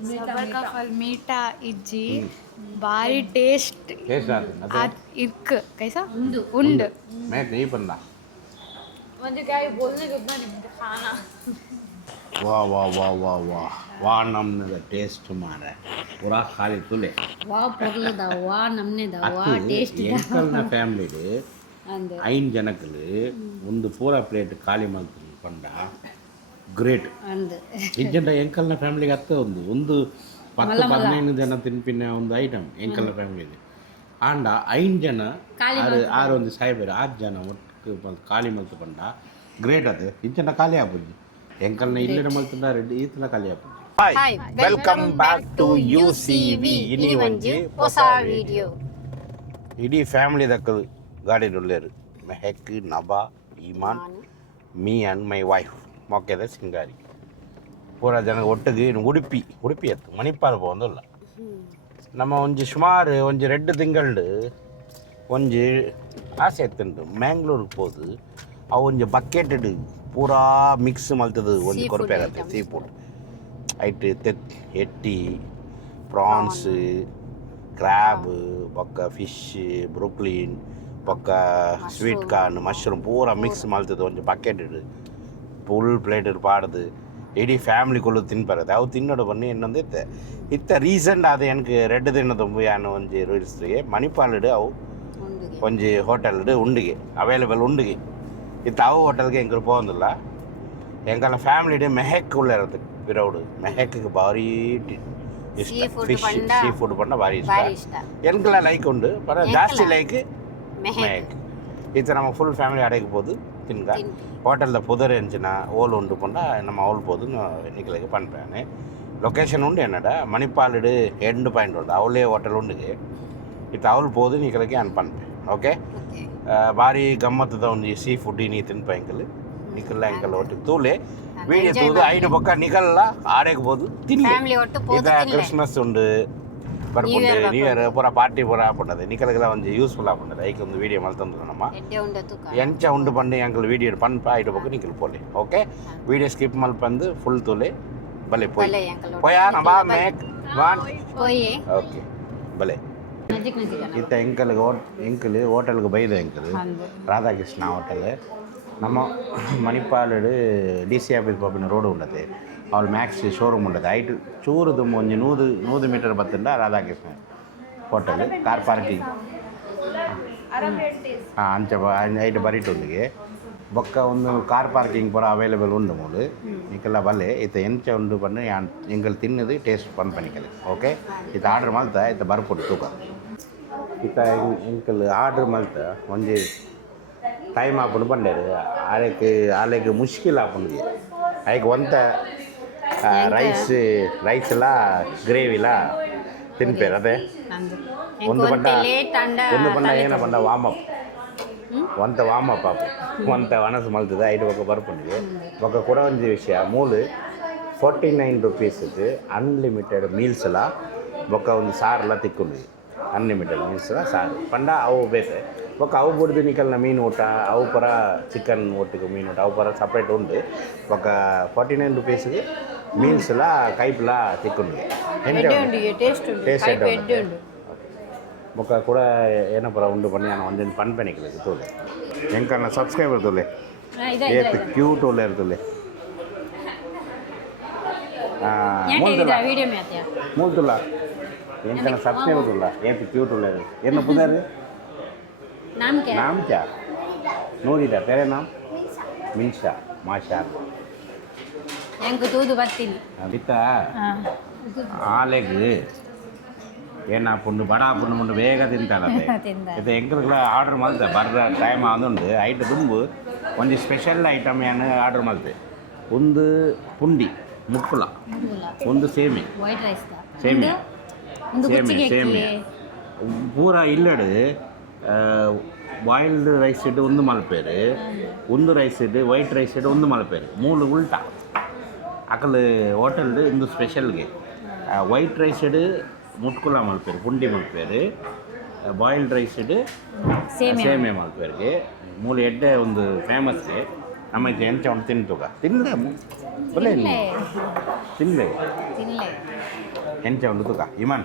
सबर का फल मीठा इज्जी भारी टेस्ट टेस्ट आते इर्क कैसा उंड मैं नहीं बनना मुझे क्या ये बोलने के उतना नहीं मुझे खाना वाह वाह वाह वाह वाह वाह नमने टेस्ट मारे पूरा खाली तुले ವಾ ಪೊರ್ಲದ ವಾ ನಮ್ನೆದ ವಾ ಅದು ಟೇಸ್ಟ್ ಎಂಕಲ್ನ ಫ್ಯಾಮಿಲಿ ಅಂದ 5 ಜನಕ್ಕಲು ಒಂದು ಪೂರ ಪ್ಲೇಟ್ ಖಾಲಿ ಮಾಡ್ತೀನಿ ಪಂಡ ಗ್ರೇಟ್ ಅಂದ ಇಜ್ಜಂಡ ಎಂಕಲ್ನ ಫ್ಯಾಮಿಲಿಗೆ ಅತ್ತ ಒಂದು 10-15 ಜನ ತಿನ್ಪಿನ ಒಂದು ಐಟಮ್ ಎಂಕಲ್ನ ಫ್ಯಾಮಿಲಿಗೆ ಆಂಡ 5 ಜನ ಆರು ಒಂದು ಸಾಯ್ಬೇರು 6 ಜನ ಒಟ್ಟು ಖಾಲಿ ಮಲ್ತು ಪಂಡ ಗ್ರೇಟ್ ಅದು ಇಜ್ಜಂಡ ಖಾಲಿ ಆಗ್ಬೋದು ಎಂಕಲ್ನ ಇಲ್ಲೇ ಮಲ್ತಂಡ ರೆಡ್ಡಿ ಈತನ ಖಾಲಿ ಆಗ್ಬೋದು hi welcome back to UCV ಇನಿ ಒಂಜಿ ಹೊಸ ವಿಡಿಯೋ ಇಡೀ ಫ್ಯಾಮಿಲಿ ದಕ್ಕಲು ಗಾಡಿಡುಳ್ಳೇರು Mehak Naba Iman me and my wife ಮೊಕ್ಕೆದ ಸಿಂಗಾರಿ ಪೂರ ಜನ ಒಟ್ಟಿಗೆ ಉಡುಪಿ ಎತ್ತು ಮಣಿಪಾಲ ಪೋಂದಿಲ್ಲ ನಮ್ಮ ಒಂಜಿ ಸುಮಾರು ಒಂಜಿ 2 ತಿಂಗಳು ಒಂಜಿ ಆಸೆ ಎತ್ತುಂಡು ಮ್ಯಾಂಗ್ಳೂರಿಗೆ ಪೋದು ಅವು ಒಂಜಿ ಬಕೆಟ್ ಪೂರಾ ಮಿಕ್ಸ್ ಮಲ್ತದು ಒಂಜಿ ಕೊರಪೆ ಆಗತ್ತೆ ಸೀ ಫುಡ್ ಐಟ್ ಎಟ್ಟಿ ಪ್ರಾನ್ಸ್ ಕ್ರ್ಯಾಬ್ ಬೊಕ್ಕ ಫಿಶ್ ಬ್ರೊಕ್ಲಿನ್ ಬೊಕ್ಕ ಸ್ವೀಟ್ ಕಾರ್ನ್ ಮಶ್ರೂಮ್ ಪೂರ ಮಿಕ್ಸ್ ಮಲ್ತದು ಒಂಜಿ ಬಕೆಟ್ ಫುಲ್ ಪ್ಲೇಟ್ ಪಾಡ್ದು ಇಡೀ ಫ್ಯಾಮಿಲಿ ಕೊಲ್ಲು ತಿನ್ಬಾರದು ಅವು ತಿನ್ನೋಡು ಬನ್ನಿ ಇನ್ನೊಂದು ಇತ್ತ ರೀಸೆಂಟ್ ಅದು ಎನಕ್ಕೆ 2 ದಿನದ ಯಾನು ಒಂಜಿ ರೂಲ್ಸ್ಗೆ ಮಣಿಪಾಲಡು ಅವು ಒಂಜಿ ಹೋಟೆಲ್ಡು ಉಂಡಿಗೆ ಅವೈಲೇಬಲ್ ಉಂಡಿಗೆ ಇತ್ತ ಅವು ಹೋಟೆಲ್ಗೆ ಎಂಕಲು ಪೋಂದಿಲ್ಲ ಎಂಕಲ್ನ ಫ್ಯಾಮಿಲಿ ಮೆಹಕ್ ಉಳ್ಳೇರದು ಪಿರೌಡು ಮೆಹಕ್ಗೆ ಭಾರಿ ಇಷ್ಟ ಫಿಶ್ ಸೀ ಫುಡ್ ಪಂಡ ಭಾರಿ ಇಷ್ಟ ಎನ್ಕಲ ಲೈಕ್ ಉಂಡು ಪರ ಜಾಸ್ತಿ ಲೈಕ್ ಮೆಹಕ್ ಈತ ನಮ್ಮ ಫುಲ್ ಫ್ಯಾಮಿಲಿ ಅಡೆಗೆ ಪೋದು ತಿನ್ಗ ಹೋಟೆಲ್ದ ಪುದರ್ ಎಂಚಿನ ಓಲ್ ಉಂಡು ಪಂಡ ನಮ್ಮ ಅವ್ಲು ಪೋದು ನಿಕಲಿಗೆ ಪನ್ಪೇನೆ ಲೊಕೇಶನ್ ಉಂಡು ಎನ್ನಡ ಮಣಿಪಾಲಡು ಎಂಡ್ ಪಾಯಿಂಟ್ ಉಂಡು ಅವಳೇ ಹೋಟೆಲ್ ಉಂಡಿಗೆ ಇತ್ತ ಅವ್ಲು ಪೋದು ನಿಕಲಿಗೆ ಅನ್ ಪನ್ಪೆ ಓಕೆ ಭಾರಿ ಗಮ್ಮತ್ತದ ಒಂಜಿ ಸೀ ಫುಡ್ ನೀ ತಿನ್ಪ ಎಂಕಲ್ ನಿಕಲ್ಲ ಎಂಕಲ್ ಒಟ್ಟಿಗೆ ತೂಲೆ ವೀಡಿಯೋ ತೂದು ಐದು ಪಕ್ಕ ನಿಕಲ್ಲ ಆಡೆಗೆ ಪೋದು ತಿನ್ಲಿ ಇತ್ತ ಕ್ರಿಸ್ಮಸ್ ಉಂಡು ಬರ್ಪುಂಡು ನ್ಯೂ ಇಯರ್ ಪೂರ ಪಾರ್ಟಿ ಪೂರ ಆಪುಂಡದು ನಿಕಲ್ಗೆಲ್ಲ ಒಂಜಿ ಯೂಸ್ಫುಲ್ ಆಪುಂಡದು ಐಕೆ ಒಂದು ವೀಡಿಯೋ ಮಲ್ತಂದ್ರು ನಮ್ಮ ಎಂಚ ಉಂಡು ಪಂಡು ಎಂಕಲ್ ವೀಡಿಯೋ ಪನ್ಪ ಐದು ಪಕ್ಕ ನಿಕಲ್ ಪೋಲೆ ಓಕೆ ವೀಡಿಯೋ ಸ್ಕಿಪ್ ಮಲ್ಪಂದು ಫುಲ್ ತೂಲೆ ಬಲೆ ಪೋಯ್ ಪೋಯಾ ನಬಾ ಮೇಕ್ ವಾನ್ ಓಕೆ ಬಲೆ ಇತ್ತ ಎಂಕಲ್ ಹೋಟೆಲ್ಗೆ ಬೈದ ಎಂಕಲ್ ರಾಧಾಕೃಷ್ಣ ಹೋಟೆಲ್ ನಮ್ಮ ಮಣಿಪಾಲಡು DC ಆಫೀಸ್ ಪೋಪಿನ ರೋಡ್ ಉಂಡತೆ ಅವ್ಳು ಮ್ಯಾಕ್ಸ್ ಶೋರೂಮ್ ಉಂಡತೆ ಐಟ್ ಚೂರುದು ಒಂಜಿ 100 ಮೀಟರ್ ಬತ್ತಂಡ ರಾಧಾಕೃಷ್ಣ ಹೋಟೆಲ್ ಕಾರ್ ಪಾರ್ಕಿಂಗ್ ಅಂಚ ಐಟ್ ಬರಿಟೊಂದಿಗೆ ಬೊಕ್ಕ ಒಂದು ಕಾರ್ ಪಾರ್ಕಿಂಗ್ ಪೂರ ಅವೈಲೇಬಲ್ ಉಂಡು ಮೂಲು ನಿಕ್ಕೆಲ್ಲ ಬಲ್ಲೆ ಇತ್ತ ಎಂಚ ಉಂಡು ಪಂಡು ಎಂಕಲ್ ತಿನ್ನದು ಟೇಸ್ಟ್ ಪನ್ಪನಿಕಲ್ ಓಕೆ ಇತ್ತ ಆರ್ಡ್ರ್ ಮಲ್ತ ಇತ್ತ ಬರ್ಪುಡು ತೂಕ ಇತ್ತ ಎಂಕಲ್ ಆರ್ಡ್ರ್ ಮಲ್ತ ಒಂಜಿ ಟೈಮ್ ಆಪುಂಡು ಪಂಡೇರು ಆಲೆಗ್ ಮುಷ್ಕಿಲ್ ಆಪುಂಡು ಐಕ್ ಒಂತ ರೈಸ್ಲ ಗ್ರೇವಿಲ ತಿನ್ಪೇರು ಅದೇ ಒಂದು ಪಂಡ ಏನ ಪಂಡ ವಾಮಪ್ ಒಂತ ವಾಮಪ್ ಆಪು ಒಂತ ವನಸು ಮಲ್ತದ ಐದು ಬೊಕ್ಕ ಬರ್ಪುಂಡಿಗೆ ಬೊಕ್ಕ ಕೂಡ ಒಂಜಿ ವಿಷಯ ಮೂಲು 49 ರೂಪೀಸ್ಗೆ ಅನ್ಲಿಮಿಟೆಡ್ ಮೀಲ್ಸ್ಲ ಬೊಕ್ಕ ಒಂದು ಸಾರ್ಲ ತಿಕ್ಕೊಂಡು ಅನ್ಲಿಮಿಟೆಡ್ ಮೀಲ್ಸ್ಲ ಸಾರು ಪಂಡ ಅವು ಬೇತೆ ಬೊಕ್ಕ ಅವು ಬುಡ್ದು ನಿಕಲ್ನ ಮೀನು ಊಟ ಅವು ಪರ ಚಿಕನ್ ಒಟ್ಟಿಗೆ ಮೀನು ಊಟ ಅವು ಪರ ಸಪ್ರೇಟ್ ಉಂಡು ಬೊಕ್ಕ 49 ರೂಪೀಸ್ಗೆ ಮೀಲ್ಸ್ಲ ಕೈಪ್ಲ ತಿಕ್ಕೊಂಡು ಟೇಸ್ಟ್ ಬೊಕ್ಕ ಕೂಡ ಏನೋ ಪರ ಉಂಡು ಪಂಡ ನಾನು ಒಂದಿನ ಪನ್ಪೆನಿಕ್ಲೆ ತೋಲೆ ಎಂಕಲ್ನ ಸಬ್ಸ್ಕ್ರೈಬರ್ ತೋಲೆ ಏತ್ ಕ್ಯೂಟ್ ಒಳ್ಳೆ ಇರ್ತಲೆ ಮೂಲ್ತುಲ್ಲ ಎಂಕಲ್ನ ಸಬ್ಸ್ಕ್ರೈಬರ್ ತುಲ್ಲ ಏತ್ ಕ್ಯೂಟ್ ಒಳ್ಳೆ ಏನು ಪುದಾರು नाम क्या नोडिदा तेरे नाम मिन्शा माशाअल्लाह ಎಂಕು ತೂದು ಬರ್ತೀನಿ ಅದಿತ್ತ ಆಲೆಗ್ ಏನ ಪುಂಡು ಬಡ ಪುಂಡು ಮುಂಡು ಬೇಗ ತಿಂತಾಳತ್ತೆ ಇದು ಎಂಕಲ್ಗಳ ಆರ್ಡರ್ ಮಲ್ತೆ ಬರ್ರ ಟೈಮ್ ಆದುಂಡು ಐಟ್ ದುಂಬು ಒಂಜಿ ಸ್ಪೆಷಲ್ ಐಟಮ್ ಏನು ಆರ್ಡರ್ ಮಲ್ತೆ ಒಂದು ಪುಂಡಿ ಮುಕ್ಕುಲ ಒಂದು ಸೇಮೆ ವೈಟ್ ರೈಸ್ ಸೇಮೆ ಸೇಮೆ ಪೂರ ಇಲ್ಲಡು ಬಾಯ್ಲ್ಡ್ ರೈಸ್ ಇಟ್ಟು ಒಂದು ಮಲ್ಪೇರು ಒಂದು ರೈಸ್ ಇಟ್ಟು ವೈಟ್ ರೈಸ್ ಇಟ್ಟು ಒಂದು ಮಲ್ಪೇರು ಮೂಲು ಉಲ್ಟಾ ಅಕಲ್ ಹೋಟೆಲ್ದು ಇಂದು ಸ್ಪೆಷಲ್ಗೆ ವೈಟ್ ರೈಸ್ ಇಡು ಮುಟ್ಕುಲ ಮಲ್ಪೇರು ಪುಂಡಿ ಮಲ್ಪೇರು ಬಾಯ್ಲ್ಡ್ ರೈಸ್ ಇಡು ಸೇಮೆ ಮಲ್ಪೇರಿಗೆ ಮೂಲು ಎಡ್ಡೆ ಒಂದು ಫೇಮಸ್ಗೆ ನಮಗೆ ಎಂಚ ಒಂದು ತಿಂತುಗ ತಿನ್ನದೆ ಬಲೆ ತಿನ್ನಲೆ ಎಂಚ ಉಂಡು ತುಕ ಇಮಾನ್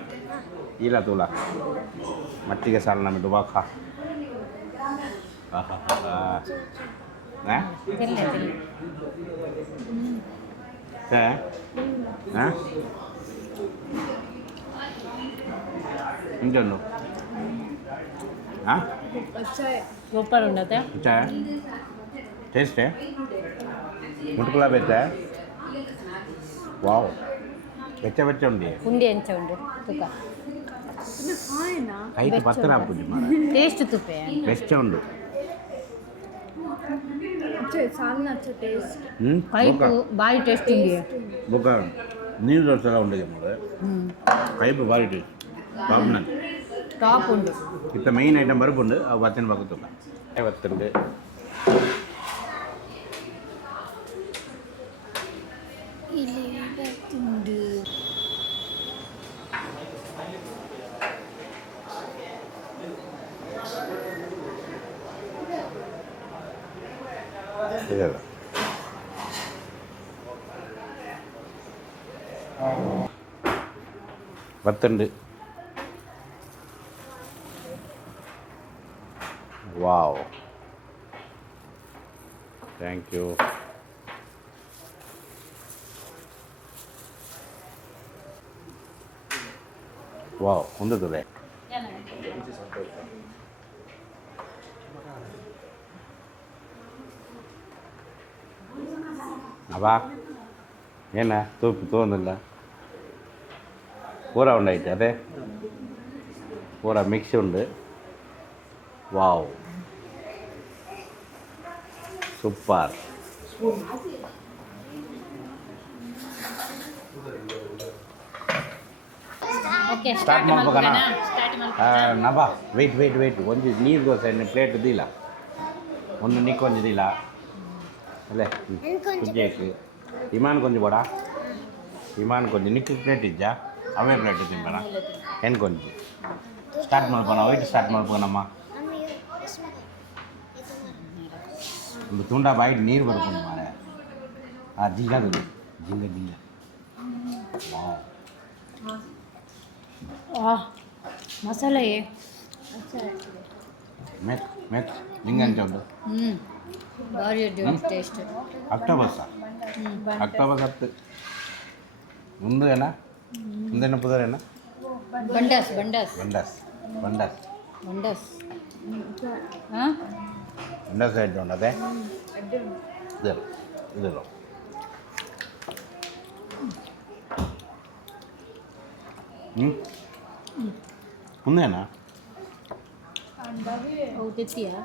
ಇಲ್ಲ ತೂಲ ಮಟ್ಟಿಗೆ ಸಾಲ ನಮಗೆ ದುಬಾ ಖಾ ತಿನ್ಲೆ ಎಂಚುಂಡು ಸೂಪರ್ ಉಂಡತೆ ಟೇಸ್ಟೇ ಮುಟ್ಕುಲ ಬೆಚ್ಚ ವಾವ್ ಬೆಚ್ಚ ಬೆಚ್ಚ ಉಂಡಿ ಉಂಡಿ ಎಂಚ ಉಂಡು ತುಕ ಕೈಟ್ ಪತ್ತರ ಹಾಕ್ಬಿಟ್ಟು ಮಾಡ ಟೇಸ್ಟ್ ತುಪ್ಪೆ ಬೆಚ್ಚ ಉಂಡು ಕೈಪು ಭಾರಿ ಟೇಸ್ಟ್ ಉಂಡಿ ಬೊಕ್ಕ ನೀರು ದೋಸೆ ಎಲ್ಲ ಉಂಡಿದೆ ಮಗ ಕೈಪು ಭಾರಿ ಟೇಸ್ಟ್ ಟಾಪ್ ನನ್ ಟಾಪ್ ಉಂಡು ಇತ್ತ ಮೈನ್ ಐಟಮ್ ಬರಪುಂಡು ಅವು ಬತ್ತಿನ ಪಕ್ಕತ್ತುಕ ಐವತ್ತುಂಡು ಇದಲ್ಲ பத்துண்டு வாவ் தேங்க்யூ வாவ் உண்டுதுலே ಅಬ್ಬಾ ಏನ ತೂಪು ತೊಗೊಂಡಿಲ್ಲ ಪೂರ ಉಂಡೈತೆ ಅದೇ ಪೂರ ಮಿಕ್ಸಿ ಉಂಡು ವಾವ್ ಸೂಪರ್ ಓಕೆ ಸ್ಟಾರ್ಟ್ ಮಾಡ್ಬೇಕಣ್ಣ ನಬಾ ವೆಯ್ಟ್ ಒಂದು ನೀರು ದೋಸೆ ಪ್ಲೇಟ್ ಇದಿಲ್ಲ ಒಂದು ನಿಕ್ಕೊಂದಿದಿಲ್ಲ ಅಲ್ಲೇ ಕುಜ್ಜೇಕು ಇಮಾನ್ ಕೊಂಚ ಬೋಡ ಇಮಾನ್ ಕೊಂಚ ನಿಕ್ಕು ಪ್ಲೇಟ್ ಇಜ್ಜ ಅವೇ ಪ್ಲೇಟ್ ತಿನ್ಬೇಡ ಹೆಣ್ಣು ಕೊಂಚ ಸ್ಟಾರ್ಟ್ ಮಾಡ್ಬೋಣ ವೈಟ್ ಸ್ಟಾರ್ಟ್ ಮಾಡ್ಬೋಣಮ್ಮ ಒಂದು ತುಂಡ ಬಾಯಿಟ್ ನೀರು ಬರ್ಕೊಂಡು ಮಾರೆ ಆ ಜಿಂಗದು ಜಿಂಗ ಮಸಾಲೆ ಮೆತ್ ನಿಂಗಂಚ ಉಂಟು ಭಾರಿ ಟೇಸ್ಟ್ ಅಕ್ಟೋಬರ್ಸ ಅಕ್ಟೋಬರ್ 10 ಮುಂದೆ ಏನ ಮುಂದೇನ ಪುದರೇನ ಬಂಡಾಸ್ ಹಾಂ ಬಂಡಾಸ್ ಆಯ್ತು ಅದೇ ಇದು ಮುಂದೇನಾ ಅವು ತೆತ್ತಿಯಾ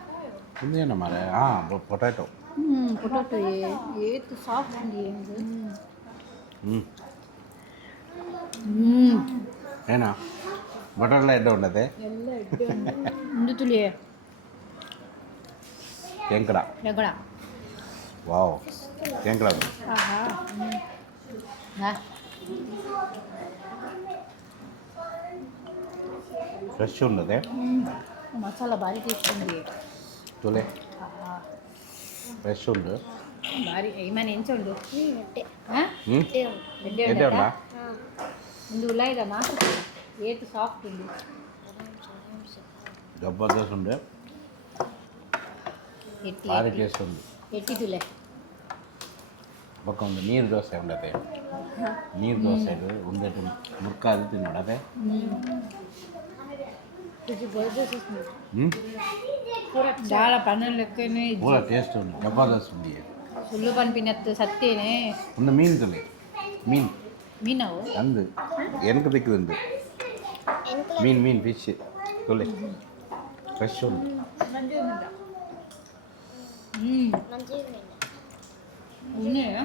ಮುಂದೇನ ಮಾರೆ ಹಾಂ ಪೊಟ್ಯಾಟೊ పొటాటో ఏది సాఫ్ట్ ఉంది ఏనా బటర్లో ఎడ్డ ఉండదు ఉండుతులే ಕೆಂಕಡ ఎక్కడ ವಾವ್ ಕೆಂಕಡ ಫ್ರೆಶ್ ఉండದೆ మసాలా భారీ టేస్ట్ ఉంది ತುಲೆ ಫ್ರೆಶ್ ಉಂಡು ಭಾರಿ ಏಮನ್ ಎಂಚ ಉಂಡು ಎಡ್ಡೆ ಉಂಡ ಒಂದು ಉಲಾಯಿದ ಮಾತ್ರ ಏತು ಸಾಫ್ಟ್ ಉಂಡು ಜಬರ್ದಸ್ತ್ ಉಂಡು ಭಾರಿ ಟೇಸ್ಟ್ ಉಂಡು ಎಟ್ಟಿತುಲೆ ಪಕ್ಕ ಒಂದು ನೀರು ದೋಸೆ ಉಂಡತೆ ನೀರು ದೋಸೆ ಉಂಡೆಟ್ಟು ಮುರ್ಕಾದು ತಿನ್ನೋಡದೆ చాలా పనులు లెక్కనే పూర టేస్ట్ ఉంది జబర్దస్త్ ఉంది సుల్లు పనిపినట్టు సత్యేనే ಒಂದು ಮೀನು ತುಲೆ ಮೀನು ಮೀನವು ಅಂದು ಎನಕ್ಕೆ ದಿಕ್ಕುದು ಮೀನು ಫಿಶ್ ತುಲೆ ಫ್ರೆಶ್ ಉಂಟು ఉన్నాయా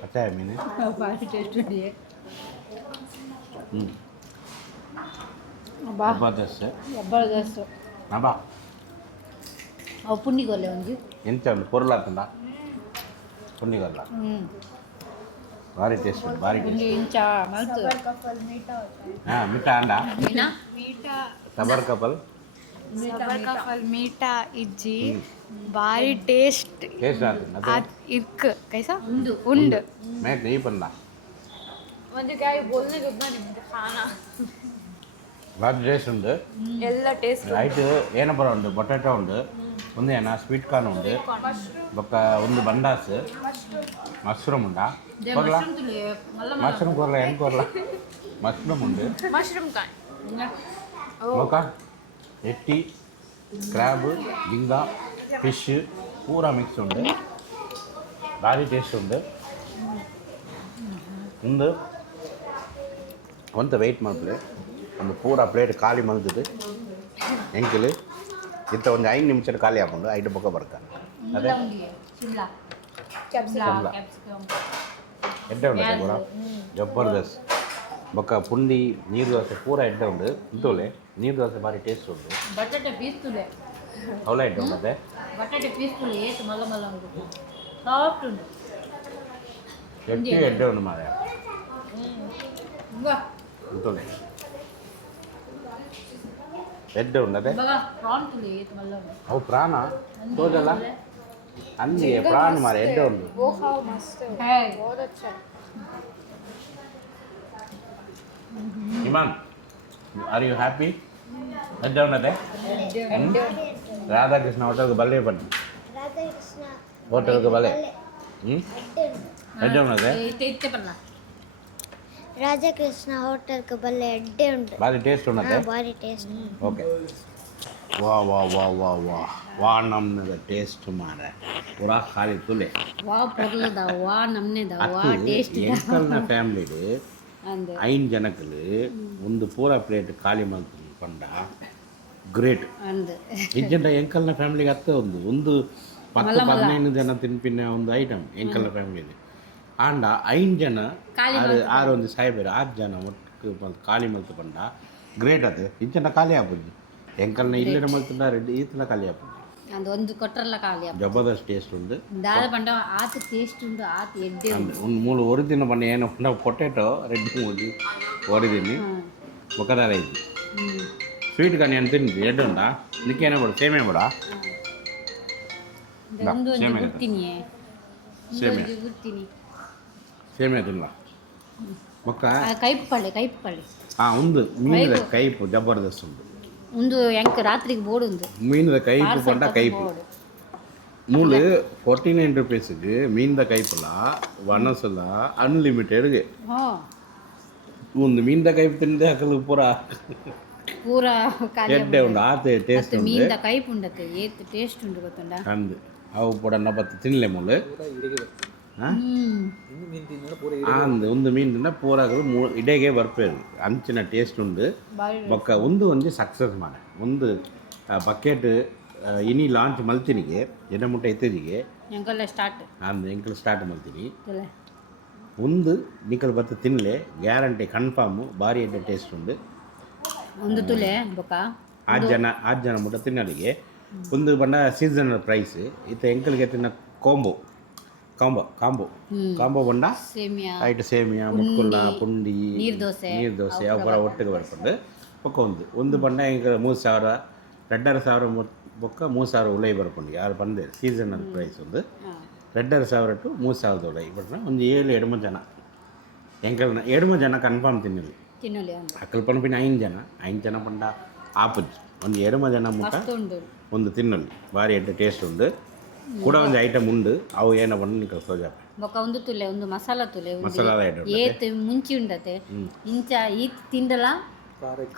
ಪಚಾಯ ಮೀನು ಭಾರಿ ಟೇಸ್ಟ್ ఉంది ಜಬರ್ದಸ್ತ್ ಅಬ್ಬಾ ಅವು ಪುಣ್ಣಿಗೊಲ್ಲೆ ಒಂದು ಎಂತ ಉಂಟು ಪೊರ್ಲಾತಂಡ ಪುಣ್ಣಿಗಲ್ಲ ಭಾರಿ ಟೇಸ್ಟ್ ಉಂಟು ಭಾರಿ ಪುಂಡಿ ಇಂಚ ಮಲ್ತು ಹಾಂ ಮಿಠ ಅಂಡ ಮೀಟಾ ಸಬರ್ ಕಪಲ್ ಮೀಟಾ ಇಜ್ಜಿ ಭಾರಿ ಟೇಸ್ಟ್ ಟೇಸ್ಟ್ ಆಗ್ತದೆ ಇರ್ಕ್ ಕೈಸಾ ಉಂಡು ಮೇತ್ ನೀ ಪಂಡ म्हणजे काय बोलणे सुद्धा नाही म्हणजे खाना ಭಾರಿ ಟೇಸ್ಟ್ ಉಂಟು ಎಲ್ಲ ಟೇಸ್ಟ್ ಐಟ್ ಏನಪ್ಪರ ಉಂಟು ಪೊಟ್ಯಾಟೊ ಉಂಟು ಒಂದು ಏನ ಸ್ವೀಟ್ ಕಾರ್ನ್ ಉಂಟು ಬೊಕ್ಕ ಒಂದು ಬಂಡಾಸ್ ಮಶ್ರೂಮ್ ಉಂಟಾ ಕೊರ್ಲ ಮಶ್ರೂಮ್ ಕೊರ್ಲ ಏನು ಕೊರ್ಲ ಮಶ್ರೂಮ್ ಉಂಟು ಮಶ್ರೂಮ್ ಕಾಯಿ ಬೊಕ್ಕ ಎಟ್ಟಿ ಕ್ರ್ಯಾಬ್ ಜಿಂಗ ಫಿಶ್ ಪೂರ ಮಿಕ್ಸ್ ಉಂಟು ಭಾರಿ ಟೇಸ್ಟ್ ಉಂಟು ಒಂದು ಒಂದು ವೆಯ್ಟ್ ಮಾಡ್ಲಿ ಒಂದು ಪೂರ ಪ್ಲೇಟ್ ಖಾಲಿ ಮಲ್ತದೆ ಎಂಕಲ್ ಇಂಥ ಒಂದು 5 ನಿಮಿಷ ಖಾಲಿ ಹಾಕೊಂಡು 5 ಪಕ್ಕ ಬರ್ತಾರೆ ಅದೇ ಎಡ್ಡೆ ಉಂಟು ಪೂರ ಜಬರ್ದಸ್ತ್ ಬೊಕ್ಕ ಪುಂಡಿ ನೀರು ದೋಸೆ ಪೂರ ಎಡ್ಡೆ ಉಂಟು ಇಂತೋಲೆ ನೀರು ದೋಸೆ ಭಾರಿ ಟೇಸ್ಟ್ ಉಂಟು ಬಟಾಟೆ ಪೀಸ್ ತುಲೆ ಅವಲ ಎಡ್ಡೆ ಉಂಟದೆ ಬಟಾಟೆ ಪೀಸ್ ತುಲೆ ಏತು ಮಲ್ಲ ಮಲ್ಲ ಉಂಟು ಸಾಫ್ಟ್ ಉಂಟು ಎಡ್ಡೆ ಉಂಟು ಮಾರ ಇಂತೋಲೆ ಎಡ್ಡೆ ಉಂಟದೆ ಪ್ರಾನ್ ತುಲೆ ಏತು ಮಲ್ಲ ಉಂಟು ಅವು ಪ್ರಾಣ ತೋಜಲ್ಲ ಅಂದಿ ಪ್ರಾಣ ಮಾರ ಎಡ್ಡೆ ಉಂಟು वो खाओ मस्त है बहुत अच्छा है ಇಮಾನ್ ಆರ್ ಯು ಹ್ಯಾಪಿ ಎಡ್ಡೆ ಉಂಟದೆ ರಾಧಾಕೃಷ್ಣ ಹೋಟೆಲ್ಗೆ ಬಲ್ಲೆ ಬನ್ನಿ ಹೋಟೆಲ್ಗೆ ಬಲೆ ಎಡ್ಡೆ ಉಂಟದೆ ಇತ್ತೆ ಬಲ್ಲ ರಾಧಾಕೃಷ್ಣ ಹೋಟೆಲ್ಗೆ ಬಲ್ಲೆ ಎಡ್ಡೆ ಉಂಟು ಭಾರಿ ಟೇಸ್ಟ್ ಉಂಟದೆ ಭಾರಿ ಟೇಸ್ಟ್ ಓಕೆ ವಾ ವಾ ವಾ ವಾ ವಾ ವಾ ನಮ್ನದ ಟೇಸ್ಟ್ ಮಾರ ಪೂರಾ ಖಾಲಿ ತುಲೆ ವಾ ಪೊರ್ಲದ ವಾ ನಮ್ನೆದ ವಾ ಟೇಸ್ಟ್ ಎಂಕಲ್ನ ಫ್ಯಾಮಿಲಿಡು ಅಂದ 5 ಜನಕ್ಕಲು ಒಂದು ಪೂರ ಪ್ಲೇಟ್ ಖಾಲಿ ಮಾಡ್ಕೊಂಡು ಪಂಡ ಗ್ರೇಟ್ ಅಂದ ಇಜ್ಜಂಡ ಎಂಕಲ್ನ ಫ್ಯಾಮಿಲಿಗೆ ಅತ್ತ ಒಂದು 10-15 ಜನ ತಿನ್ಪಿನ ಒಂದು ಐಟಮ್ ಎಂಕಲ್ನ ಫ್ಯಾಮಿಲಿದು ಆಂಡ 5 ಜನ ಆರು ಒಂದು ಸಾಯ್ಬೇರು 6 ಜನ ಒಟ್ಟು ಖಾಲಿ ಮಲ್ತು ಪಂಡ ಗ್ರೇಟ್ ಅದು ಇಜ್ಜಂಡ ಖಾಲಿ ಆಗ್ಬೋದು ಎಂಕಲ್ನ ಇಲ್ಲಿನ ಮಲ್ತುಂಡ ರೆಡ್ಡಿ ಈತನ ಖಾಲಿ ಆಗ್ಬೋದು ಅಂದ ಒಂದು ಕೊಟ್ರಲ್ಲ ಖಾಲಿ ಜಬರ್ದಸ್ತ್ ಟೇಸ್ಟ್ ಉಂಟು ದಾದ ಪಂಡ ಆತ ಟೇಸ್ಟ್ ಉಂಟು ಆತ ಎಡ್ಡೆ ಒಂದು ಮೂಲು ಒರಿದಿನ ಬಣ್ಣ ಏನು ನಾವು ಪೊಟೇಟೊ ರೆಡ್ಡಿ ಮೂಡಿ ಒರಿದಿನಿ ಬೊಕ್ಕದಾರ ಇದ್ದು ಸ್ವೀಟ್ ಕಾನಿ ಅಂತ ತಿಂದು ಎಡ್ಡೆ ಉಂಟಾ ನಿಕ್ಕೇನೇ ಬಿಡು ಸೇಮೆ ಬಿಡ ಒಂದು ಒಂದು ಗುರ್ತೀನಿ ಸೇಮೆ ಗುರ್ತೀನಿ ಸೇಮೆ ತಿನ್ನಲ ಬೊಕ್ಕ ಕೈಪ್ ಪಳ್ಳಿ ಒಂದು ಮೀನದ ಕೈಪು ಜಬರ್ದಸ್ತ್ ಉಂಟು ಒಂದು ಎಂಕ್ ರಾತ್ರಿಗೆ ಬೋರ್ಡ್ ಉಂದು ಮೀನದ ಕೈಪು ಪಂಡ ಕೈಪು ಮೂಲು 49 ರೂಪೀಸ್ಗೆ ಮೀನದ ಕೈಪುಲ ಒಣಸಲ ಅನ್ಲಿಮಿಟೆಡ್ಗೆ ಒಂದು ಮೀನದ ಕೈಪು ತಿಂದೆ ಹಾಕಲು ಪೂರ ಎಡ್ಡೆ ಉಂಡು ಆತ ಟೇಸ್ಟ್ ಉಂಟು ಮೀನ್ದ ಕೈಪ್ ಉಂಡತ್ತೆ ಏತ್ ಟೇಸ್ಟ್ ಉಂಟು ಗೊತ್ತುಂಡ ಅಂದು ಅವು ಕೂಡ ನಬತ್ತು ತಿನ್ನಲೆ ಮೂಲು ಅಂದು ಒಂದು ಮೀನು ತಿನ್ನ ಪೂರಾಗಲು ಇಡೆಗೆ ಬರ್ಪೇರು ಅಂಚಿನ ಟೇಸ್ಟ್ ಉಂಡು ಬೊಕ್ಕ ಒಂದು ಸಕ್ಸಸ್ ಮಾಡ ಒಂದು ಬಕೆಟ್ ಇನಿ ಲಾಂಚ್ ಮಲ್ತಿನಿಗೆ ಎಡ ಮುಟ್ಟ ಎತ್ತದಿಗೆ ಎಂಕಲ್ಲ ಸ್ಟಾರ್ಟ್ ಅಂದು ಎಂಕಲ್ ಸ್ಟಾರ್ಟ್ ಮಲ್ತೀನಿ ಒಂದು ನಿಕಲ್ ಬತ್ತ ತಿನ್ನಲೆ ಗ್ಯಾರಂಟಿ ಕನ್ಫರ್ಮ್ ಭಾರಿ ಎಡ್ಡೆ ಟೇಸ್ಟ್ ಉಂಡು ಒಂದು ತುಲೆ ಬೊಕ್ಕ 8 ಜನ ಮುಟ್ಟ ತಿನ್ನಲಿಗೆ ಒಂದು ಬಂಡ ಸೀಸನಲ್ ಪ್ರೈಸ್ ಇತ್ತ ಎಂಕಲ್ಗೆ ತಿನ್ನ ಕಾಂಬೋ ಬಂಡ ಸೇಮಿಯಾ ಐಟ್ ಸೇಮಿಯಾ ಮುಟ್ಕುಲ್ಲ ಪುಂಡಿ ನೀರು ದೋಸೆ ಅವರ ಒಟ್ಟಿಗೆ ಬರ್ಕೊಂಡು ಬೊಕ್ಕ ಒಂದು ಬಂಡ ಈಗ 3,000 2,500 ಬೊಕ್ಕ 3,000 ಉಲೈ ಬರ್ಕೊಂಡು ಯಾರು ಬಂದೆ ಸೀಸನಲ್ ಪ್ರೈಸ್ ಒಂದು 2,500 ಟು 3,000 ಉಲೈ ಬರ್ಕೊಂಡು ಒಂದು 7-8 ಜನ ಎಂಕಲ್ನ 7 ಜನ ಕನ್ಫರ್ಮ್ ತಿನ್ನಲಿ ಅಕ್ಕಲ್ ಪನ್ಪಿನ 5 ಜನ ಪಂಡ ಆಪುಜ್ ಒಂದು 7 ಜನ ಮುಟ್ಟ ಒಂದು ತಿನ್ನಲಿ ಭಾರಿ ಎಡ್ಡೆ ಟೇಸ್ಟ್ ಉಂಡು ಕೂಡ ಒಂದು ಐಟಮ್ ಉಂಡು ಅವು ಏನೋ ಬಂದು ನಿಂಗೆ ಸೋಜಾ ಬೊಕ್ಕ ಒಂದು ತುಲೆ ಒಂದು ಮಸಾಲಾ ತುಲೆ ಮಸಾಲ ಐಟಮ್ ಏತ್ ಮುಂಚಿ ಉಂಡತೆ ಇಂಚ ಈತ್ ತಿಂದಲ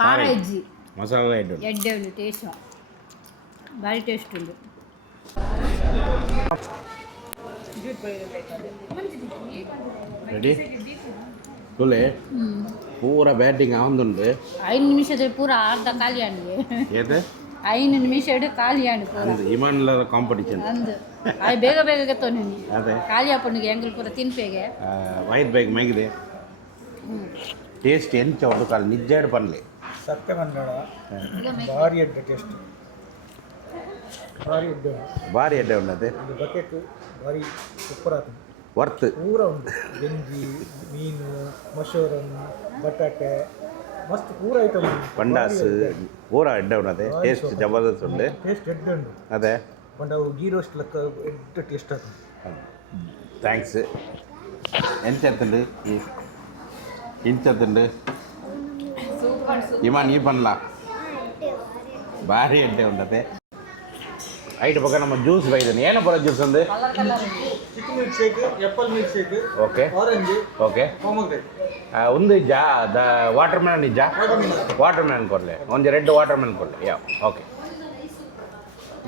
ಖಾರ ಇಜ್ಜಿ ಮಸಾಲ ಐಟಮ್ ಎಡ್ಡೆ ಉಂಡು ಟೇಸ್ಟ್ ಭಾರಿ ಟೇಸ್ಟ್ ಉಂಡು ರೆಡಿ ತುಲೆ ಪೂರ ಬ್ಯಾಟಿಂಗ್ ಆವಂದುಂಡು 5 ನಿಮಿಷದಲ್ಲಿ ಪೂರ ಅರ್ಧ ಖಾಲಿ ಆಂಡ್ಗೆ ಏತೆ 5 ನಿಮಿಷ ಖಾಲಿ ಆಂಡ್ ಪೂರ ಇಮಾನ್ಲ ಕಾಂಪಿಟಿಷನ್ ಅಂದು ಅದು ಬೇಗ ಬೇಗ ಗತ್ತೋ ನೀನು ಅದೇ ಖಾಲಿ ಹಾಕೊಂಡಿಗೆ ಎಂಕಲ್ ಪೂರ ತಿನ್ಪೇಗೆ ವೈಟ್ ಬೈಕ್ ಮೈಗಿದೆ ಟೇಸ್ಟ್ ಎಂಚ ಒಂದು ಕಾಲ ನಿಜ್ಜಾಡು ಪನ್ಲೆ ಸತ್ಯ ಕನ್ನಡ ಭಾರಿ ಎಡ್ಡೆ ಟೇಸ್ಟ್ ಭಾರಿ ಎಡ್ಡೆ ಉಂಡದೆ ಒಂದು ಬಕೆಟ್ ಭಾರಿ ಸೂಪರ್ ಆಗ್ತದೆ ವರ್ತ್ ಪೂರ ಉಂಟು ಗಂಜಿ ಮೀನು ಮಶೂರನ್ ಬಟಾಟೆ ಮಸ್ತ್ ಪೂರ ಐಟಮ್ ಪಂಡಾಸ್ ಪೂರ ಎಡ್ಡೆ ಉಂಡದೆ ಟೇಸ್ಟ್ ಜಬರ್ದಸ್ತ್ ಉಂಡು ಟೇಸ್ಟ್ ಎಡ್ಡೆ ಉಂಟು ಅದೇ ಪಂಡ ಅವು ಗೀ ರೋಸ್ಟ್ ಲೆಕ್ಕ ಎಡ್ಡೆ ಟೇಸ್ಟ್ ಆಗ್ತದೆ ಥ್ಯಾಂಕ್ಸ್ ಎಂತ ಈ ಇಂಚತ್ತುಂಡು ಇಮಾನ್ ಈ ಪನ್ಲ ಭಾರಿ ಅಡ್ಡೆ ಉಂಟತೆ ಐಟ್ ಪಕ್ಕ ನಮ್ಮ ಜ್ಯೂಸ್ ಬೈದನೆ ಏನು ಬರೋ ಜ್ಯೂಸ್ ಒಂದು ಚಿಕ್ಕ milkshake apple milkshake okay orange okay pomegranate ಒಂದು ಇಜ್ಜಾ ದ ವಾಟರ್ ಮೆಲನ್ ಇಜ್ಜಾ ವಾಟರ್ ಮೆಲನ್ ಕೊಡಲೆ ಒಂದು ರೆಡ್ ವಾಟರ್ ಮೆಲನ್ ಕೊಡಲೆ ಯಾ ಓಕೆ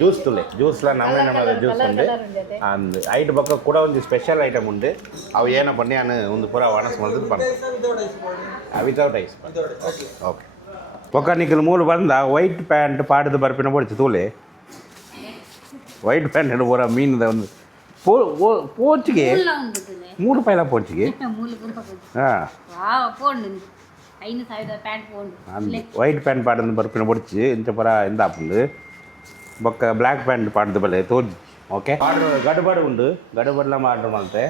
ಜ್ಯೂಸ್ ತುಲೆ ಜ್ಯೂಸ್ಲ ನಮ್ಮನೆ ಜ್ಯೂಸ್ ಉಂಡು ಅಂದು ಐಟ್ ಪಕ್ಕ ಕೂಡ ಒಂದು ಸ್ಪೆಷಲ್ ಐಟಮ್ ಉಂಡು ಅವು ಏನ ಪಂಡಿ ನಾನು ಒಂದು ಪೂರ ವನಸ್ ಮಾಡ್ದು ಬಂದು ವಿತೌಟ್ ಐಸ್ ಓಕೆ ಪೊಕ್ಕ ನಿಖಲ್ ಮೂಲು ಬಂದ ವೈಟ್ ಪ್ಯಾಂಟ್ ಪಾಡ್ದು ಬರ್ಪಿನ ಪೊಡಿச்சு ತೂಲೆ ವೈಟ್ ಪ್ಯಾಂಟ್ ಪೂರ ಮೀನದ ಒಂದು ಪೋಚಿಗೆ ₹3 ಪೋಚಿಗೆ ಹಾಂ ಅಂದು ವೈಟ್ ಪ್ಯಾಂಟ್ ಪಾಡನ್ನು ಬರ್ಪಿನ ಪೊಡಿச்சு ಇಂಚ ಪೂರ ಎಂದಾಪುಂಡು ಬೊಕ್ಕ ಬ್ಲ್ಯಾಕ್ ಪ್ಯಾಂಟ್ ಪಾಡ್ದು ಬಲೆ ತೋಜಿ ಓಕೆ ಆರ್ಡರ್ ಗಡ್ಬಡ್ ಉಂಡು ಗಡ್ಬಡ್ಲ ಆರ್ಡರ್ ಮಾಡ್ತೆ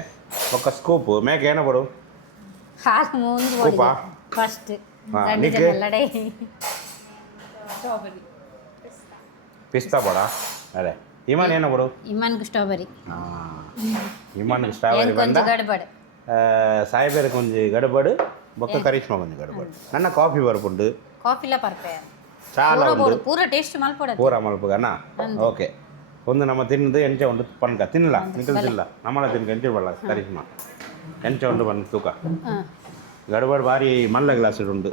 ಬೊಕ್ಕ ಸ್ಕೂಪ್ ಮೇಕೆ ಏನ ಬಡು ಸ್ಕೂಪಾ ಫಸ್ಟ್ ಪಿಸ್ತಾ ಬಡ ಅದೇ ಇಮಾನ್ ಏನ ಬಡು ಇಮಾನ್ಗೆ ಸ್ಟ್ರಾಬೆರಿ ಇಮಾನ್ಗೆ ಸ್ಟ್ರಾಬೆರಿ ಬಂದ ಗಡ್ಬಡ್ ಸಾಯಿಬೇರು ಕೊಂಚ ಗಡ್ಬಡು ಬೊಕ್ಕ ಕರಿಷ್ಮಾ ಕೊಂಚ ಗಡ್ಬಡು ನನ್ನ ಕಾಫಿ ಬರ್ಪುಂಡು ಕಾಫಿಲ ಪರ್ಪೆ ಚಾಲ ಉಂಡು ಪೂರ ಟೇಸ್ಟ್ ಮಲ್ಪಡ ಪೂರ ಮಲ್ಪಗನ ಓಕೆ ಒಂದು ನಮ್ಮ ತಿನ್ನದು ಎಂಚ ಉಂಡು ಪನ್ಕ ತಿನ್ನಲ್ಲ ನಿಖಲ್ ತಿನ್ನಲ್ಲ ನಮ್ಮಳ ತಿನ್ಕ ಎಂಚ ಬಲ್ಲ ಕರಿಷ್ಮಾ ಎಂಚ ಉಂಡು ಪನ್ ತೂಕ ಗಡ್ಬಡ್ ಬಾರಿ ಮಲ್ಲ ಗ್ಲಾಸ್ ಉಂಡು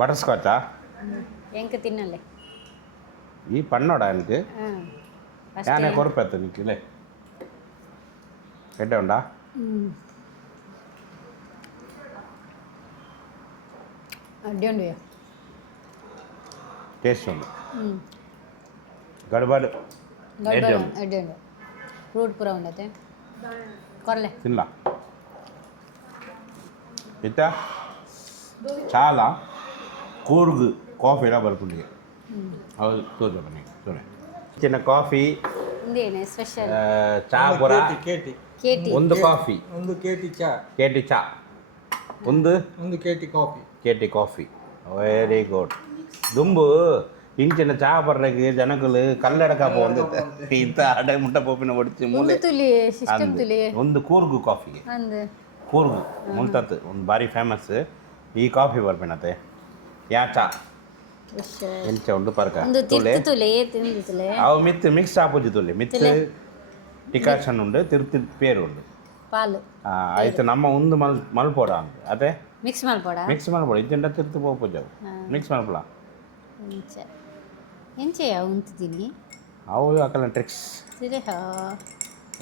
ಬಟರ್ ಸ್ಕಾಚಾ ಎಂಕ ತಿನ್ನಲೆ ಈ ಪನ್ನೋಡ എനിക്ക് ഞാനേ കുറപ്പത്ത് നിൽക്കില്ലേ എട്ട ഉണ്ടാ ಅಡ್ಡಿ ಟೇಸ್ಟ್ ಉಂಟು ಗಡ್ಬಡ್ ಅಡ್ಡಿ ಉಂಡು ಫ್ರೂಟ್ ಪೂರ ಉಂಡತೆ ಕೊರ್ಲೆ ತಿನ್ನಲ ಇತ್ತ ಚಾಲ ಕೂರ್ಗ್ ಕಾಫಿ ಎಲ್ಲ ಬರ್ಕೊಂಡಿಗೆ ಹೌದು ತೋರಿಸ ಬನ್ನಿ ತೋರೆ ಚಿನ್ನ ಕಾಫಿ ಇಂದೇನೆ ಸ್ಪೆಷಲ್ ಚಾ ಪೂರ ಕೇಟಿ ಕೇಟಿ ಒಂದು ಕಾಫಿ ಒಂದು ಕೇಟಿ ಚಾ ಕೇಟಿ ಚಾ ಒಂದು ಕೇಟಿ ಕಾಫಿ ಕೇಟಿ ಕಾಫಿ ವೆರಿ ಗುಡ್ ದುಂಬು ಇಂಚಿನ ಚಾ ಬರ್ರಕ್ಕೆ ಜನಗಳು ಕಲ್ಲಡಕ ಬಂದಿದ್ದೆ ಇಂಥ ಅಡೆ ಮುಟ್ಟ ಪೋಪಿನ ಹೊಡಿಸಿ ಮೂಲೆ ತುಲಿ ಸಿಸ್ಟಮ್ ತುಲಿ ಒಂದು ಕೂರ್ಗು ಕಾಫಿಗೆ ಅಂದ್ ಕೂರ್ಗು ಮುಲ್ತತ್ತು ಒಂದು ಬಾರಿ ಫೇಮಸ್ ಈ ಕಾಫಿ ಬರ್ಬೇನತ್ತೆ ಯಾ ಚಾ ಎಂಚ ಉಂಡು ಪರ್ಕ ಒಂದು ತಿರ್ತು ತುಲಿ ತಿಂದು ತುಲಿ ಅವು ಮಿತ್ ಮಿಕ್ಸ್ ಆಪುಜಿ ತುಲಿ ಮಿತ್ ಡಿಕಾಕ್ಷನ್ ಉಂಡು ತಿರ್ತಿ ಪೇರು ಉಂಡು ಪಾಲು ಆಯ್ತು ನಮ್ಮ ಒಂದು ಮಲ್ಪೋಡ ಅಂತ ಅದೇ ಮಿಕ್ಸ್ ಮಲ್ಪಡ ಮಿಕ್ಸ್ ಮಲ್ಪೋಡ ಇದ್ದಂಡ ತಿರ್ತು ಪೋಪುಜವು ಮಿಕ್ಸ್ ಮಲ್ಪಡ ಎಂಚೆಯ ಉಂತು ತಿನ್ನಿ ಅವು ಅಕ್ಕಲ ಟ್ರಿಕ್ಸ್ ಸಿರೆ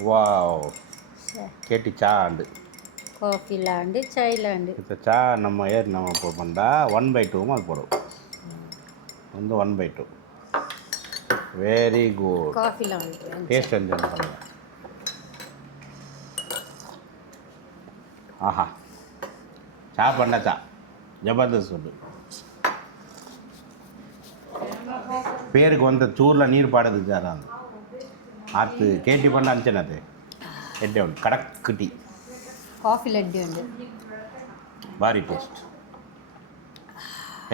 ವಾವ್ ಕೇಟಿ ಚಾ ಅಂಡು ಕಾಫಿ ಲಾಂಡ್ ಚಾಯ್ ಲಾಂಡ್ ಇದು ಚಾ ನಮ್ಮ ಏರ್ ನಮ್ಮ ಬಂದ 1/2 ಮಲ್ಪೋಡು ಒಂದು 1/2 very good coffee ಲಾಂಡ್ taste enjoy ಮಾಡಿ ಆಹಾ ಚಾ ಪಂಡ ಚಾ ಜಬರ್ದಸ್ತ್ ಉಂಟು பேருக்கு வந்த சூரில் நீர் பாடுது சார் அந்த ஆற்று கேட்டி பண்ண அஞ்சனது எட்டே உண்டு கடக்கு டீ ಕಾಫಿ ಲಡ್ಡಿ ಉಂಡು ಭಾರಿ ಟೇಸ್ಟ್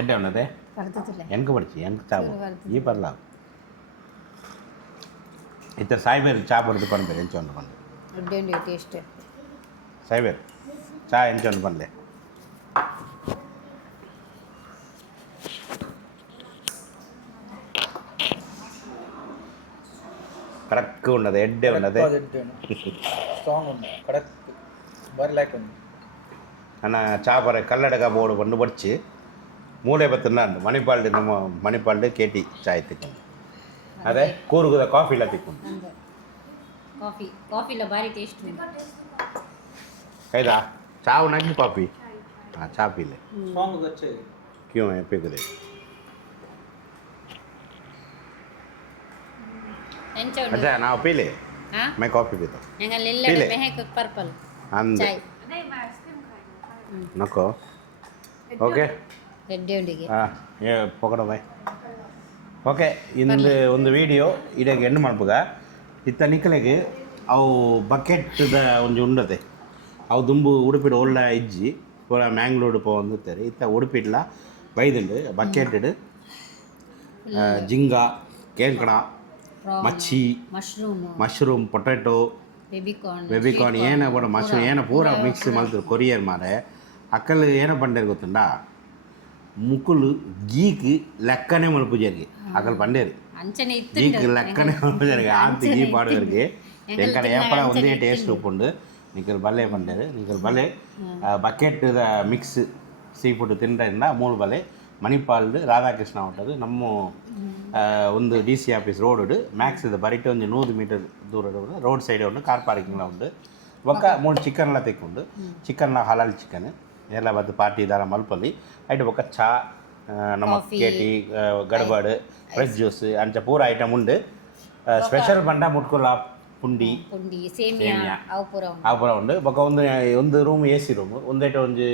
ಎಡ್ಡೆ ಉಂಡದೆ ಬರ್ತದಿಲ್ಲ ಹೆಂಗೆ ಬಡ್ಚಿ ಹೆಂಗೆ ಚಾ ಈ ಬರಲ ಇತ್ತ ಸಾಯ್ಬೇರು ಚಾ ಬರೋದು ಬಂದ್ಬೇರು ಎಂಚೊಂದು ಬಂದು ಅಡ್ಡಿ ಉಂಡು ಟೇಸ್ಟ್ ಸಾಯ್ಬೇರು ಚಾ ಎಂಚೊಂದು ಬಂದೆ కరెక్ట్గా ఉన్నది ఎడ్డే ఉన్నది స్ట్రాంగ్ ఉంది కరెక్ట్ బారి లైక్ ఉంది ಅನ್ನ ಚಾಪರೆ ಕಲ್ಲಡಗ ಬೋರ್ಡು ಬಂದು ಬಡ್ಚಿ ಮೂಲೆ ಬತ್ತುಂಡು ಮಣಿಪಾಲ್ಡು ನಮ್ಮ ಮಣಿಪಾಲ್ಡು ಕೇಟಿ ಚಾಯ್ ತಿಕ್ಕೊಂಡು ಅದೇ ಕೂರ್ಗುದ ಕಾಫಿ ಇಲ್ಲ ತಿಕ್ಕೊಂಡು ಕಾಫಿಲ ಭಾರಿ ಟೇಸ್ಟ್ ಉಂಟು ಕೈದಾ ಚಾವು ನಗ್ಗಿ ಕಾಫಿ ಹಾಂ ಚಾ ಪೀಲೆ ಸ್ಟ್ರಾಂಗ್ వచ్చే ಕ್ಯೂ ಪೀಕದೆ ಎಂಚ ಉಂಡು अच्छा ನಾವು ಪೀಲೆ ಹಾಂ मैं कॉफी पीता ഞങ്ങളെಲ್ಲ ಪೀಲೆ ಮೆಹಕ್ ಪರ್ಪಲ್ ಅಂದ್ ಚಾಯ್ ನಕ್ಕೋ ಓಕೆ ರೆಡ್ಡಿ ಉಂಡಿಗೆ ಹಾಂ ಪೊಕಡ ಬಾಯ್ ಓಕೆ ಇಂದು ಒಂದು ವಿಡಿಯೋ ಇಡಗೆ ಎಂಡ್ ಮಾಡ್ಬೋದ ಇತ್ತ ನಿಕ್ಕಲೆಗೆ ಅವು ಬಕೆಟ್ದ ಒಂಜಿ ಉಂಡತೆ ಅವು ದುಂಬು ಉಡುಪಿಡು ಒಳ್ಳೆ ಇಜ್ಜಿ ಪೂರ ಮ್ಯಾಂಗ್ಳೂರು ಪೋ ಅಂದುತ್ತಾರೆ ಇತ್ತ ಉಡುಪಿಡ್ಲ ಬೈದುಂಡು ಬಕೆಟ್ ಜಿಂಗ ಕೇಂಕಣ ಮಚ್ಚಿ ಮಶ್ರೂಮ್ ಮಶ್ರೂಮ್ ಪೊಟ್ಯಾಟೊ ಬೆಬಿಕಾರ್ನ್ ಏನ ಕೂಡ ಮಶ್ರೂಮ್ ಏನ ಪೂರ ಮಿಕ್ಸ್ ಮಾಡ್ತಾರೆ ಕೊರಿಯರ್ ಮಾರೆ ಅಕ್ಕಲ್ ಏನ ಪಂಡೇರು ಗೊತ್ತುಂಡಾ ಮುಕ್ಕುಲು ಗೀಕ್ ಲೆಕ್ಕನೆ ಮಲ್ಪುಜರಿಗೆ ಅಕ್ಕಲ್ ಪಂಡೇರು ಅಂಚನೆ ಗೀಕ್ ಲೆಕ್ಕನೆ ಮಲ್ಪುಜರಿಗೆ ಆಂತ ಗೀ ಪಾಡುವರಿಗೆ ಎಂಕಡ ಏಪಲ ಒಂದೇ ಟೇಸ್ಟ್ ಉಪ್ಪುಂಡು ನಿಕಲ್ ಬಲ್ಲೆ ಪಂಡೇರು ನಿಕಲ್ ಬಲ್ಲೆ ಬಕೆಟ್ ಮಿಕ್ಸ್ ಸೀ ಫುಡ್ ತಿಂದ್ರಿಂದ 3 ಬಲೆ ಮಣಿಪಾಲ್ದು ರಾಧಾಕೃಷ್ಣ ಹೋಟೆಲ್ ನಮ್ಮ ಒಂದು DC ಆಫೀಸ್ ರೋಡ್ ಮ್ಯಾಕ್ಸ್ ಇದು ಬರೀಟೆ ಒಂದು 100 ಮೀಟರ್ ದೂರ ರೋಡ್ ಸೈಡ್ ಉಂಟು ಕಾರ್ ಪಾರ್ಕಿಂಗ್ಲ ಉಂಟು ಒಕ್ಕ 3 ಚಿಕನ್ಲ ತೆಕ್ಕೊಂಡು ಚಿಕನ್ಲ ಹಲಾಲ್ ಚಿಕನ್ ಎಲ್ಲ ಬದ್ದು ಪಾರ್ಟಿ ದಾರ ಮಲ್ಪಲ್ಲಿ ಐಟ್ ಒಕ್ಕ ಚಾ ನಮ್ಮ ಕೇಟಿ ಗಡ್ಬಾಡು ಫ್ರೆಶ್ ಜ್ಯೂಸ್ ಅಂಚ ಪೂರ ಐಟಮ್ ಉಂಡು ಸ್ಪೆಷಲ್ ಬಂಡ ಮುಟ್ಕೊಲ್ಲ ಪುಂಡಿ ಸೇಮಿಯಾ ಅವು ಪೂರ ಉಂಡು ಬೊಕ್ಕ ಒಂದು ರೂಮ್ AC ರೂಮ್ ಒಂದೈಟ ಒಂದು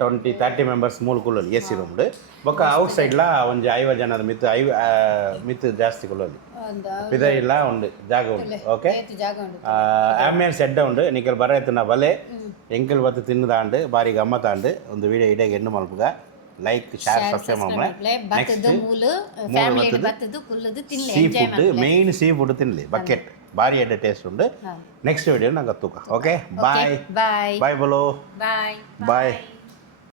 20-30 ಮೆಂಬರ್ಸ್ ಮೂಲ AC ರೂಮ್ ಉಂಡು ಬೊಕ್ಕ ಔಟ್ ಸೈಡ್ಲ ಒಂದು 50 ಜನದ ಮಿತ್ ಜಾಸ್ತಿ ಕೊಲ್ಲೋಲಿ ಪಿದ ಇಲ್ಲ ಉಂಡು ಜಾಗ ಉಂಡು ಓಕೆ ಆಂಬಿಯನ್ಸ್ ಎಡ್ಡ ಉಂಡು ನಿಕಲ್ ಬರೈತನ ಬಲೆ ಎಂಕಲ್ ಬತ್ತು ತಿನ್ನದಾಂಡು ಬಾರಿ ಗಮ್ಮತ್ತಾಂಡು ಒಂದು ವಿಡಿಯೋ ಇಡಗೆ ಎಣ್ಣು ಮಲ್ಪುಗ ಲೈಕ್ ಶೇರ್ ಸಬ್ಸ್ಕ್ರೈಬ್ ಮಾಡ್ಮಳೆ ಸೀ ಫುಡ್ ಮೇನ್ ಸೀ ಫುಡ್ ತಿನ್ನಲಿ ಬಕೆಟ್ ಭಾರಿ ಎಡ್ಡೆ ಟೇಸ್ಟ್ ಉಂಡು ನೆಕ್ಸ್ಟ್ ವಿಡಿಯೋ ನಂಗೆ ತೂಕ ಓಕೆ ಬಾಯ್ ಬಾಯ್ ಬೋಲೋ ಬಾಯ್